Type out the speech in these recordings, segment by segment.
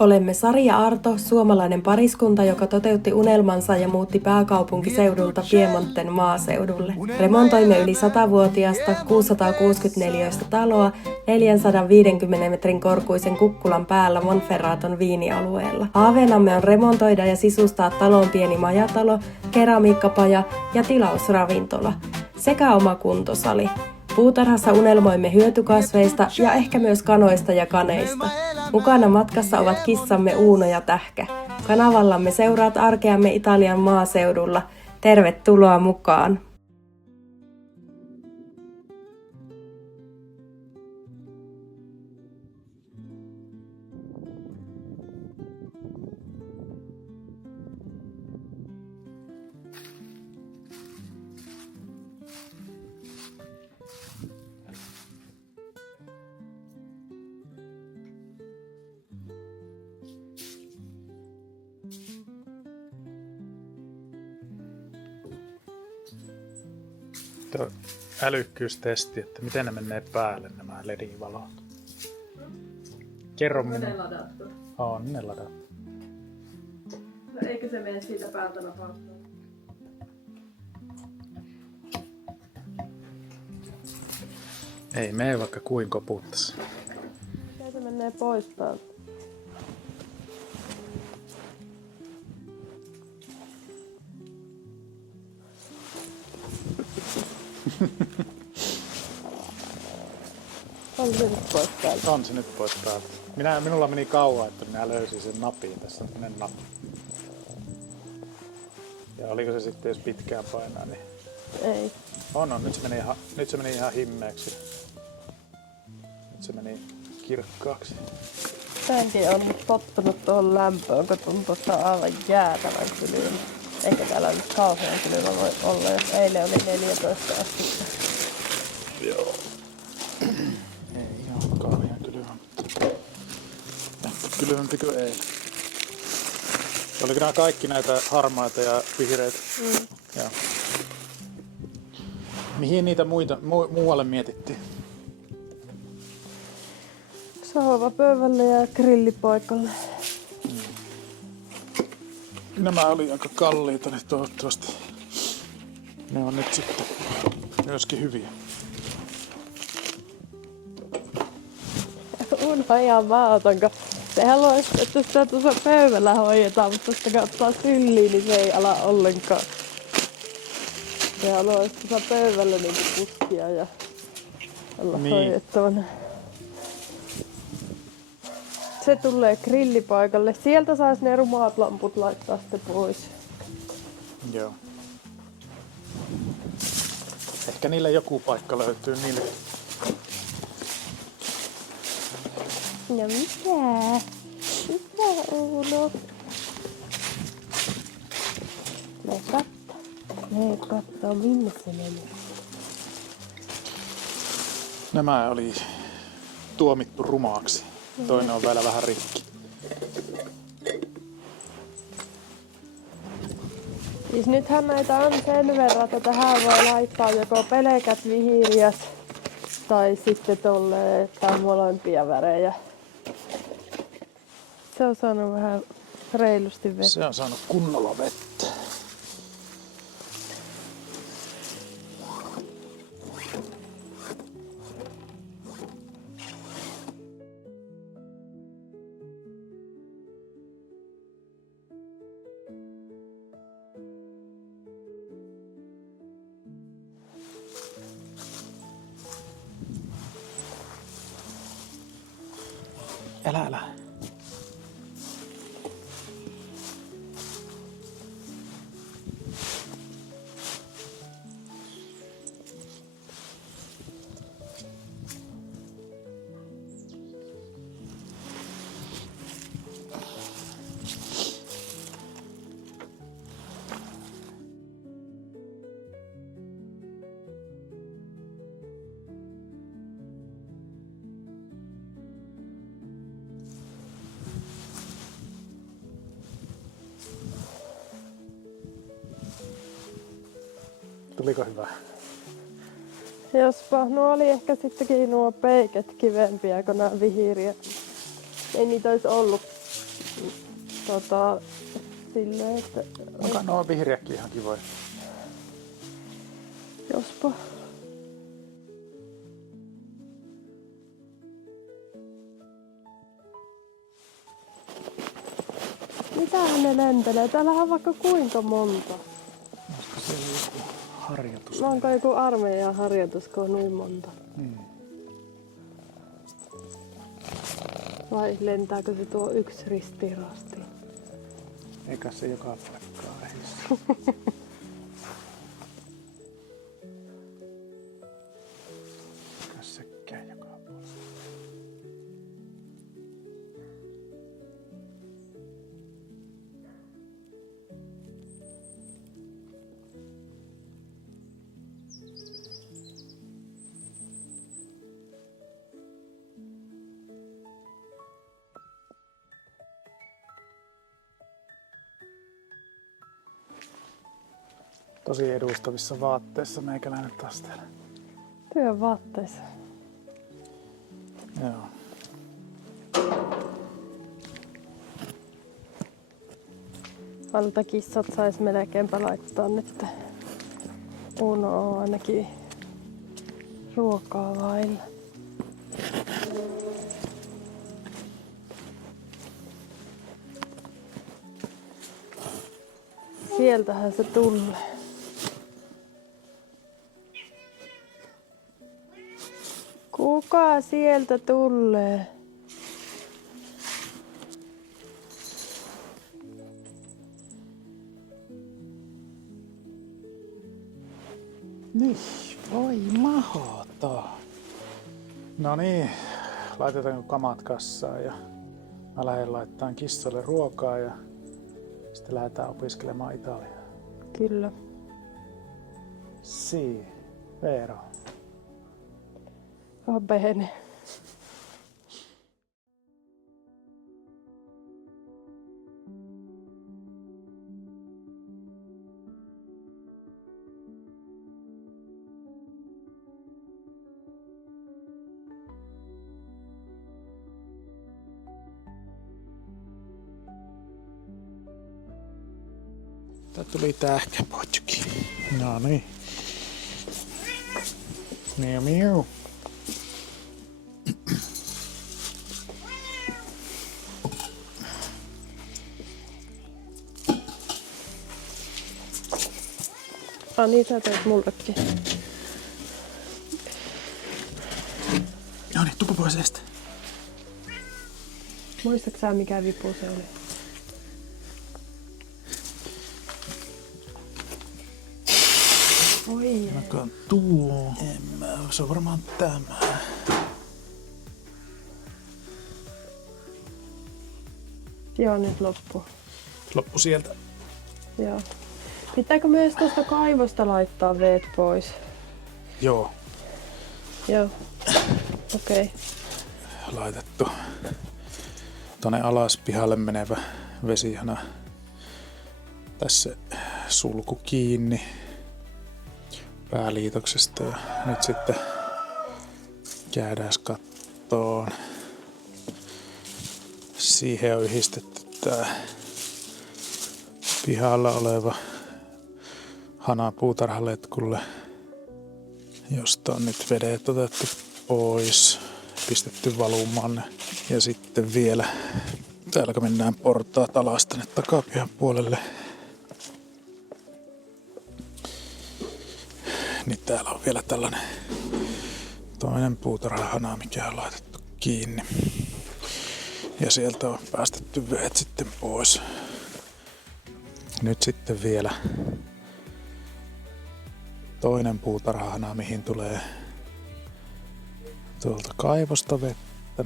Olemme Sari ja Arto, suomalainen pariskunta, joka toteutti unelmansa ja muutti pääkaupunkiseudulta Piemonten maaseudulle. Remontoimme yli 100-vuotiasta 664 taloa 450 metrin korkuisen kukkulan päällä Monferraton viinialueella. Haaveenamme on remontoida ja sisustaa talon pieni majatalo, keramiikkapaja ja tilausravintola sekä oma kuntosali. Puutarhassa unelmoimme hyötykasveista ja ehkä myös kanoista ja kaneista. Mukana matkassa ovat kissamme Uuno ja Tähkä. Kanavallamme seuraat arkeamme Italian maaseudulla. Tervetuloa mukaan! Tuo älykkyystesti, että miten ne menee päälle nämä LED-valot. Kerro minulle. Ne ladattu. On ne ladattu. No eikö se mene siitä päältä napauttaa? Ei mene vaikka kuin koputtas. Ja se menee pois päältä. On se nyt pois päältä. On se nyt pois päältä. Minulla meni kauan, että minä löysin sen napin. Tässä on tämmönen nappi. Ja oliko se sitten, jos pitkään painaa, niin... Ei. On. Nyt se meni ihan himmeäksi. Nyt se meni kirkkaaksi. Tämänkin on nyt tottunut tuohon lämpöön, kun tuntuu, että on aivan jäätävän kylmä. Eikä täällä nyt kauhean kylmä voi olla, jos eilen oli 14 astetta. Joo. Ei ihan kauhean kylmä, mutta... Ehkä kylmempikö ei. Oliko nämä kaikki näitä harmaita ja vihreitä? Joo. Mihin niitä muualle mietittiin? Sohvapöydälle ja grillipaikalle. Nämä oli aika kalliita, niin toivottavasti ne on nyt sitten myöskin hyviä. Unha ihan mahdotonko. Se haluaisi, että sitä tuossa pöydällä hoidetaan, mutta sitten katsotaan sylliin, niin se ei ala ollenkaan. Se haluaisi tuossa pöydällä niin puskia ja olla niin hoidettavana. Se tulee grillipaikalle. Sieltä saisi ne rumaat lamput laittaa sitten pois. Joo. Ehkä niille joku paikka löytyy niille. No mitä? Mitä, Uuno? Me kattoo, minne se menee. Nämä oli tuomittu rumaaksi. Toinen on vielä vähän rikki. Siis nythän näitä on sen verran, että tähän voi laittaa joko pelkät vihiriät tai sitten tolleen molempia värejä. Se on saanut vähän reilusti vettä. Se on saanut kunnolla vettä. Älä. Tuliko hyvä? Jospa, no oli ehkä sittenkin nuo peiket kivempiä kuin nämä vihiriät. Ei niitä olisi ollut silleen, että Onko nuo vihreäkin ihan kivoja? jospa. Mitähän ne lentelee? Täällähän on vaikka kuinka monta. Olisiko siellä joku harjoitus? No onko joku armeijan harjoitus, kun on noin monta? Vai lentääkö se tuo yksi ristirasti? Eikä se joka paikkaa ehdi. Eikä sekään joka puolella. Tosi edustavissa vaatteissa meikäläinen taas täällä. Työvaatteissa. Joo. Valtakissat sais melkeinpä laittaa nyt. Uno on ainakin ruokaa vailla. Sieltähän se tulee. Kuka sieltä tulee? Niin, voi mahota. No niin, laitetaan kamat kassaan ja mä lähden laittamaan kissoille ruokaa ja sitten lähdetään opiskelemaan Italiaa. Kyllä. Si, vero. Va bene. Tää tuli tähkäpotjukin. No niin. Miu miu. Niin sä teet mullekin. No niin, tupu pois estä. Muistatko sä mikä vipu se oli? Oi. Onko tuo? Se on varmaan tämä. Joo, nyt loppu. Loppu sieltä. Joo. Pitääkö myös tuosta kaivosta laittaa veet pois? Joo, Joo. Okei. Okay. laitettu. Tuonne alas pihalle menevä vesihana. Tässä sulku kiinni pääliitoksesta ja nyt sitten käydään kattoon. Siihen on yhdistetty tää pihalla oleva hana puutarhaletkulle, josta on nyt vedet otettu pois, pistetty valumaan. Ja sitten vielä täällä kun mennään portaat alas tänne takapihan puolelle, niin täällä on vielä tällainen toinen puutarhahana, mikä on laitettu kiinni. Ja sieltä on päästetty veet sitten pois. Nyt sitten vielä toinen puutarhahana, mihin tulee tuolta kaivosta vettä.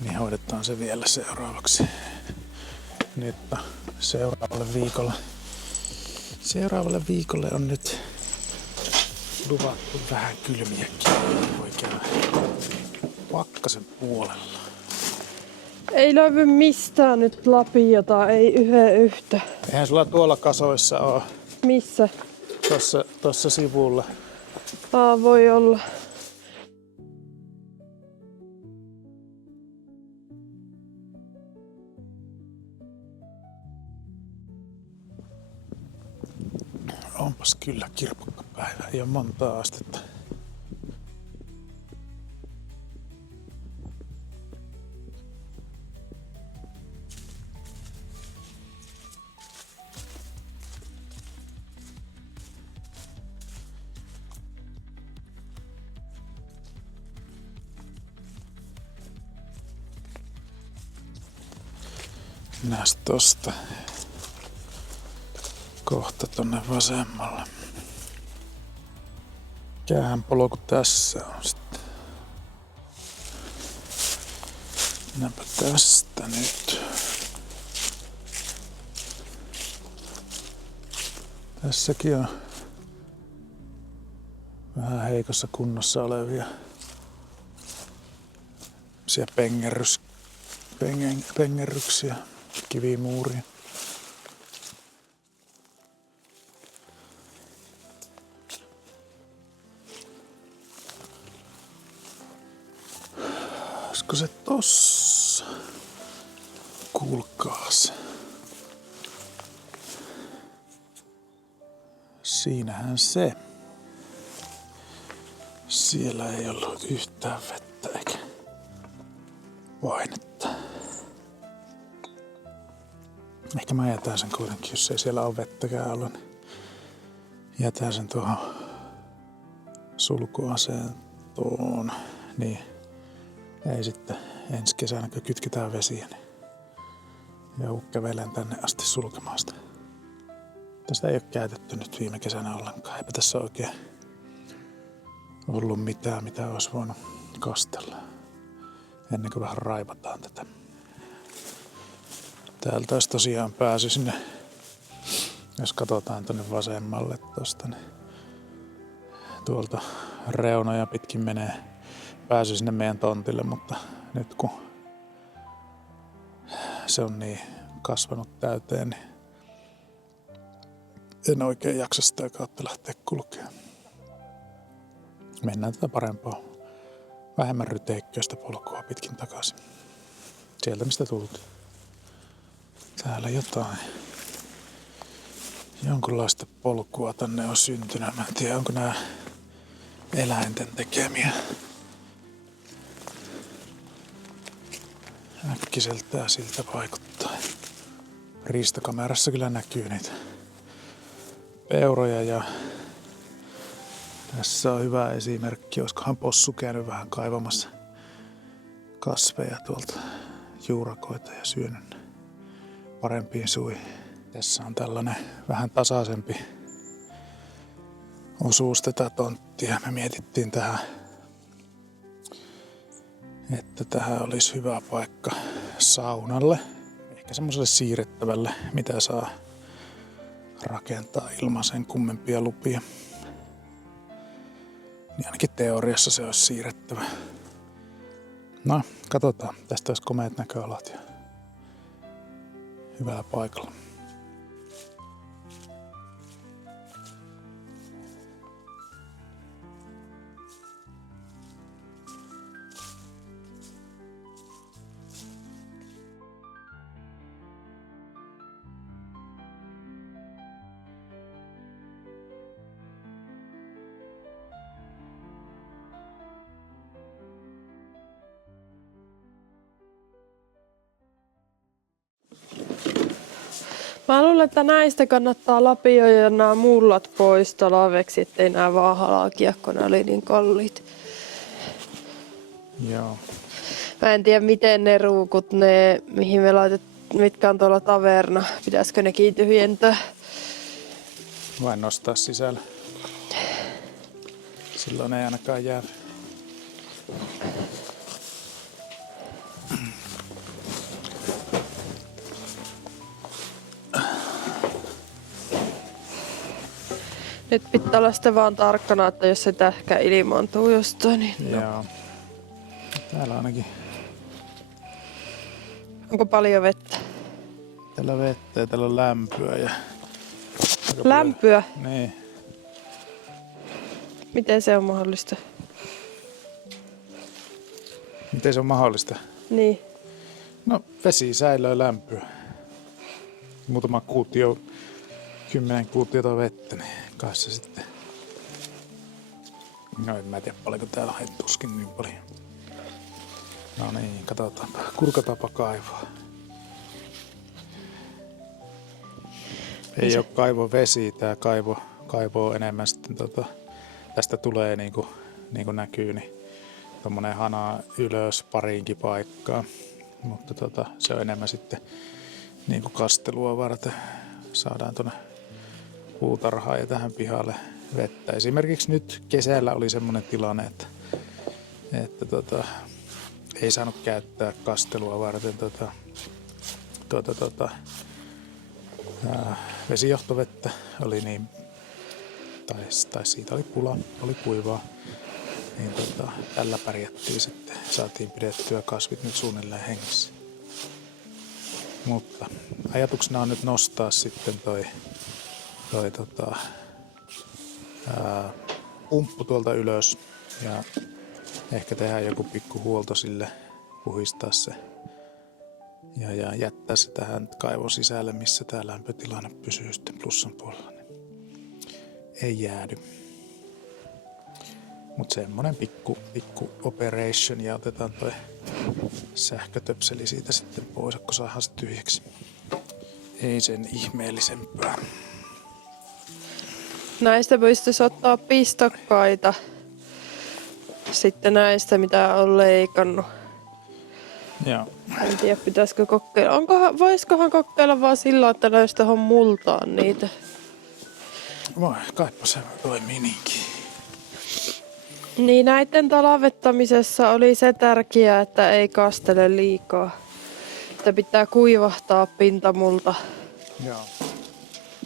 Niin hoidetaan se vielä seuraavaksi. Nyt seuraavalle viikolle on nyt luvattu vähän kylmiäkin oikein pakkasen puolella. Ei löydy mistään nyt lapiota, ei yhtä. Eihän sulla tuolla kasoissa oo. Missä? Tossa sivulla. Voi olla. Onpas kyllä kirpukkapäivä. Ei ole montaa astetta. Näs tosta kohta tonne vasemmalle. Mikähän polku tässä on sitten? Mennäänpä tästä nyt. Tässäkin on vähän heikossa kunnossa olevia pengerryksiä kivimuuriin. Olisiko se tossa? Kuulkaas. Siinähän se. Siellä ei ollut yhtään vettä eikä painetta. Ehkä mä jätän sen kuitenkin, jos ei siellä ole vettäkään ollut. Niin jätän sen tuohon sulkuasentoon. Niin ei sitten ensi kesänä, kun kytketään vesiä, niin joudun kävelen tänne asti sulkemaan sitä. Tästä ei ole käytetty nyt viime kesänä ollenkaan. Eipä tässä oikein ollut mitään, mitä olisi voinut kastella. Ennen kuin vähän raivataan tätä. Täältä olisi tosiaan pääsy sinne, jos katsotaan tonne vasemmalle tosta, niin tuolta reunoja pitkin menee pääsy sinne meidän tontille, mutta nyt kun se on niin kasvanut täyteen, niin en oikein jaksa sitä kautta lähteä kulkemaan. Mennään tätä parempaa, vähemmän ryteikköistä polkua pitkin takaisin. Sieltä mistä tultiin. Täällä jotain. Jonkunlaista polkua tänne on syntynyt. Mä en tiedä, onko nämä eläinten tekemiä. Äkkiseltään siltä vaikuttaa. Riistakamerassa kyllä näkyy niitä peuroja ja tässä on hyvä esimerkki. Olisikohan possu käynyt vähän kaivamassa kasveja tuolta juurakoita ja syönyt parempiin suihin. Tässä on tällainen vähän tasaisempi osuus tätä tonttia. Me mietittiin tähän, että tähän olisi hyvä paikka saunalle. Ehkä semmoiselle siirrettävälle, mitä saa rakentaa ilman sen kummempia lupia. Niin ainakin teoriassa se olisi siirrettävä. No, katsotaan. Tästä olisi komeat näköalat ja hyvällä paikalla. Mä luulen, että näistä kannattaa lapioida nämä mullat pois talveksi, ettei nää vaan halaa kiekko, ne oli niin kalliit. Joo. Mä en tiedä, miten ne ruukut, ne mihin me mitkä on tuolla taverna, pitäisikö nekin tyhjentää? Vai nostaa sisällä. Silloin ei ainakaan jää. Nyt pitää olla sitten vaan tarkkana, että jos se tähkä ilmaantuu jostain, niin Joo. Täällä ainakin. Onko paljon vettä? Täällä vettä ja täällä on lämpöä. Ja Lämpöä? Niin. Miten se on mahdollista? Miten se on mahdollista? Niin. No, vesi säilöö lämpöä. Muutama kuutio 10 kuutiota vettä, niin kanssa sitten. No en mä tiedä paljonko täällä on, tuskin niin paljon. No niin, katsotaanpa. Kurkataanpa kaivoa. Ei ole kaivovesi, tää kaivo on enemmän sitten tästä tulee niinku näkyy, niin tommonen hana ylös pariinkin paikkaa. Mutta se on enemmän sitten niinku kastelua varten. Saadaan tonne puutarhaan ja tähän pihalle vettä. Esimerkiksi nyt kesällä oli semmonen tilanne, että ei saanut käyttää kastelua varten vesijohtovettä oli niin, tai siitä oli pula, oli kuivaa, niin tällä pärjättiin sitten, saatiin pidettyä kasvit nyt suunnilleen hengissä. Mutta ajatuksena on nyt nostaa sitten toi pumppu tuolta ylös ja ehkä tehdä joku pikku huolto sille, puhistaa se ja jättää se tähän kaivon sisälle, missä tää lämpötilanne pysyy sitten plussan puolella. Niin ei jäädy. Mutta semmonen pikku operation ja otetaan toi sähkötöpseli siitä sitten pois, kun saadaan se tyhjäksi. Ei sen ihmeellisempää. Näistä pystyisi ottaa pistokkaita. Sitten näistä, mitä on leikannut. Joo. En tiedä, pitäisikö kokeilla. Voisikohan kokeilla vaan sillä, että näistä on multaan niitä? Vai, kaipa se toimii niinkin. Niin näiden talvettamisessa oli se tärkeää, että ei kastele liikaa. Että pitää kuivahtaa pintamulta. Joo.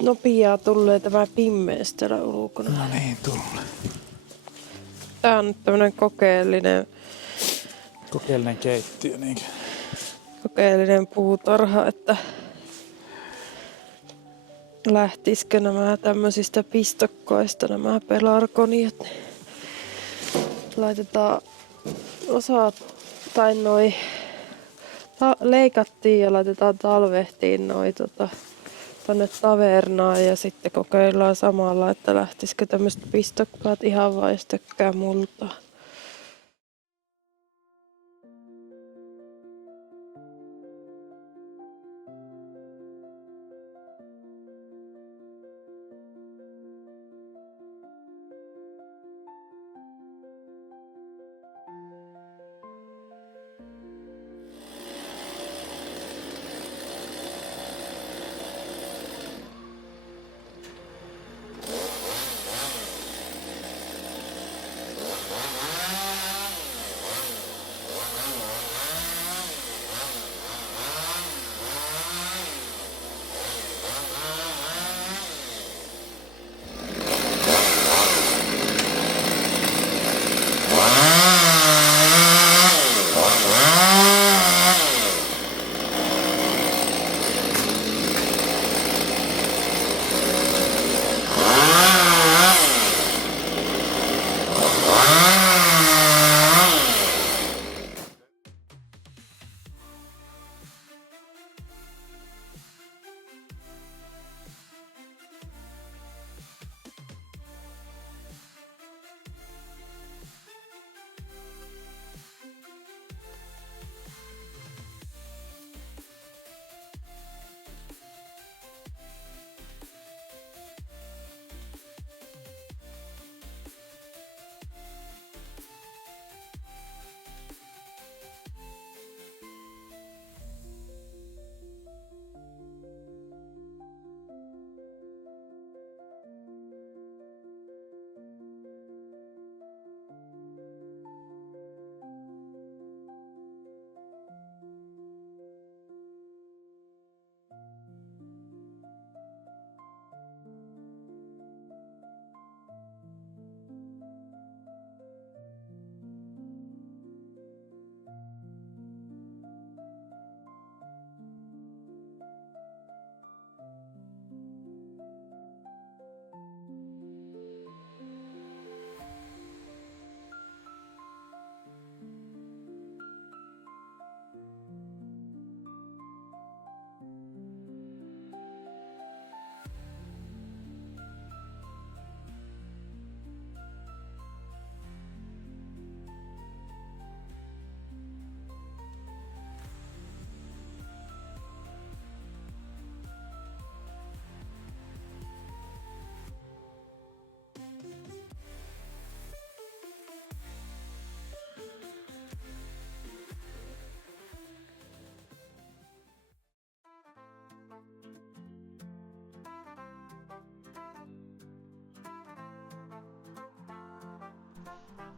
Nopeaa tulee tämä pimeys täällä ulkona. No niin, tulee. Tää on nyt tämmönen kokeellinen keittiö niinkö? Kokeellinen puutarha, että lähtisikö nämä tämmöisistä pistokkoista nämä pelargoniat. Laitetaan osat tai noi leikattiin ja laitetaan talvehtiin noi tonne tavernaan ja sitten kokeillaan samalla, että lähtisikö tämmöiset pistokkaat ihan vai stökkää multaa.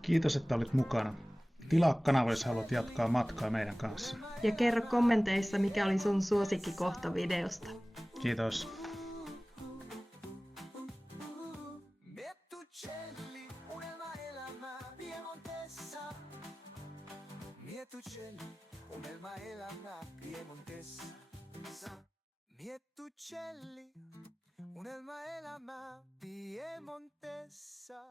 Kiitos, että olit mukana. Tilaa kanava, jos haluat jatkaa matkaa meidän kanssa. Ja kerro kommenteissa, mikä oli sun suosikkikohta videosta. Kiitos. Miettucelli, unelmaelämää Piemontessa. Miettucelli, unelmaelämää Piemontessa. Miettucelli, unelmaelämää Piemontessa.